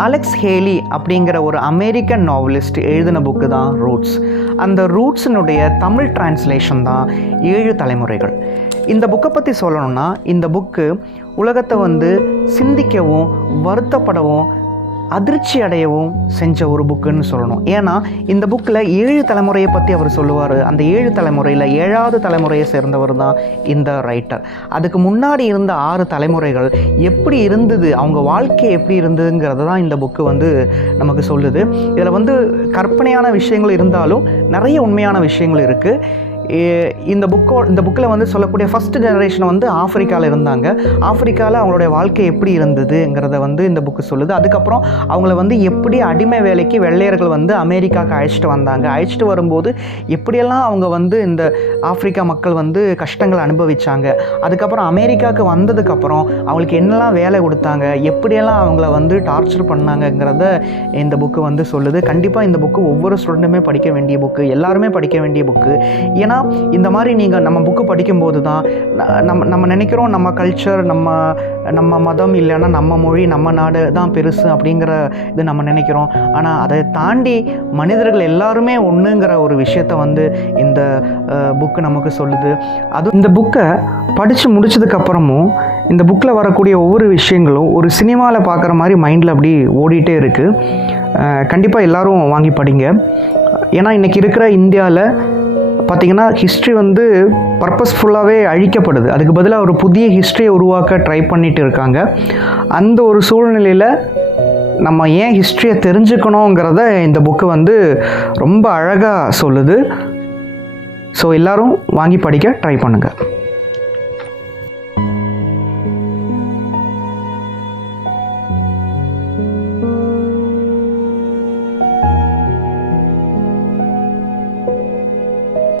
Alex Haley அப்படிங்கிற ஒரு American novelist எழுதின புக்கு தான் ரூட்ஸ். அந்த ரூட்ஸினுடைய தமிழ் டிரான்ஸ்லேஷன் தான் 7 தலைமுறைகள். இந்த புக்கை பற்றி சொல்லணும்னா, இந்த புக்கு உலகத்தை சிந்திக்கவும் வருத்தப்படவும் அதிர்ச்சி அடையவும் செஞ்ச ஒரு புக்குன்னு சொல்லணும். ஏன்னா இந்த புக்கில் 7 தலைமுறையை பற்றி அவர் சொல்லுவார். அந்த 7 தலைமுறையில் 7வது தலைமுறையை சேர்ந்தவர் தான் இந்த ரைட்டர். அதுக்கு முன்னாடி இருந்த 6 தலைமுறைகள் எப்படி இருந்தது, அவங்க வாழ்க்கை எப்படி இருந்ததுங்கிறத தான் இந்த புக்கு நமக்கு சொல்லுது. இதில் கற்பனையான விஷயங்கள் இருந்தாலும் நிறைய உண்மையான விஷயங்கள் இருக்குது. இந்த புக்கில் சொல்லக்கூடிய ஃபஸ்ட் ஜெனரேஷன் ஆஃப்ரிக்காவில் இருந்தாங்க. ஆஃப்ரிக்காவில் அவங்களுடைய வாழ்க்கை எப்படி இருந்ததுங்கிறத இந்த புக்கு சொல்லுது. அதுக்கப்புறம் அவங்கள எப்படி அடிமை வேலைக்கு வெள்ளையர்கள் அமெரிக்காவுக்கு அழைச்சிட்டு வந்தாங்க. அழைச்சிட்டு வரும்போது எப்படியெல்லாம் அவங்க இந்த ஆஃப்ரிக்கா மக்கள் கஷ்டங்களை அனுபவித்தாங்க. அதுக்கப்புறம் அமெரிக்காவுக்கு வந்ததுக்கப்புறம் அவங்களுக்கு என்னெல்லாம் வேலை கொடுத்தாங்க, எப்படியெல்லாம் அவங்கள டார்ச்சர் பண்ணாங்கங்கிறத இந்த புக்கு சொல்லுது. கண்டிப்பாக இந்த புக்கு ஒவ்வொரு ஸ்டூடெண்ட்டுமே படிக்க வேண்டிய புக்கு, எல்லாருமே படிக்க வேண்டிய புக்கு. ஏன்னா இந்த மாதிரி நம்ம புக்கு படிக்கும்போது தான் நம்ம நினைக்கிறோம் நம்ம கல்ச்சர், நம்ம மதம் இல்லைன்னா நம்ம மொழி, நம்ம நாடு தான் பெருசு அப்படிங்கிற இது நம்ம நினைக்கிறோம். ஆனால் அதை தாண்டி மனிதர்கள் எல்லாருமே ஒன்றுங்கிற ஒரு விஷயத்தை இந்த புக்கு நமக்கு சொல்லுது. அது இந்த புக்கை படித்து முடிச்சதுக்கப்புறமும் இந்த புக்கில் வரக்கூடிய ஒவ்வொரு விஷயங்களும் ஒரு சினிமாவில் பார்க்குற மாதிரி மைண்டில் அப்படி ஓடிட்டே இருக்குது. கண்டிப்பாக எல்லோரும் வாங்கி படிங்க. ஏன்னா இன்றைக்கி இருக்கிற இந்தியாவில் பார்த்திங்கன்னா ஹிஸ்ட்ரி பர்பஸ்ஃபுல்லாகவே அழிக்கப்படுது. அதுக்கு பதிலாக ஒரு புதிய ஹிஸ்ட்ரியை உருவாக்க ட்ரை பண்ணிட்டு இருக்காங்க. அந்த ஒரு சூழ்நிலையில் நம்ம ஏன் ஹிஸ்ட்ரியை தெரிஞ்சுக்கணுங்கிறத இந்த புக்கு ரொம்ப அழகாக சொல்லுது. ஸோ எல்லோரும் வாங்கி படிக்க ட்ரை பண்ணுங்கள்.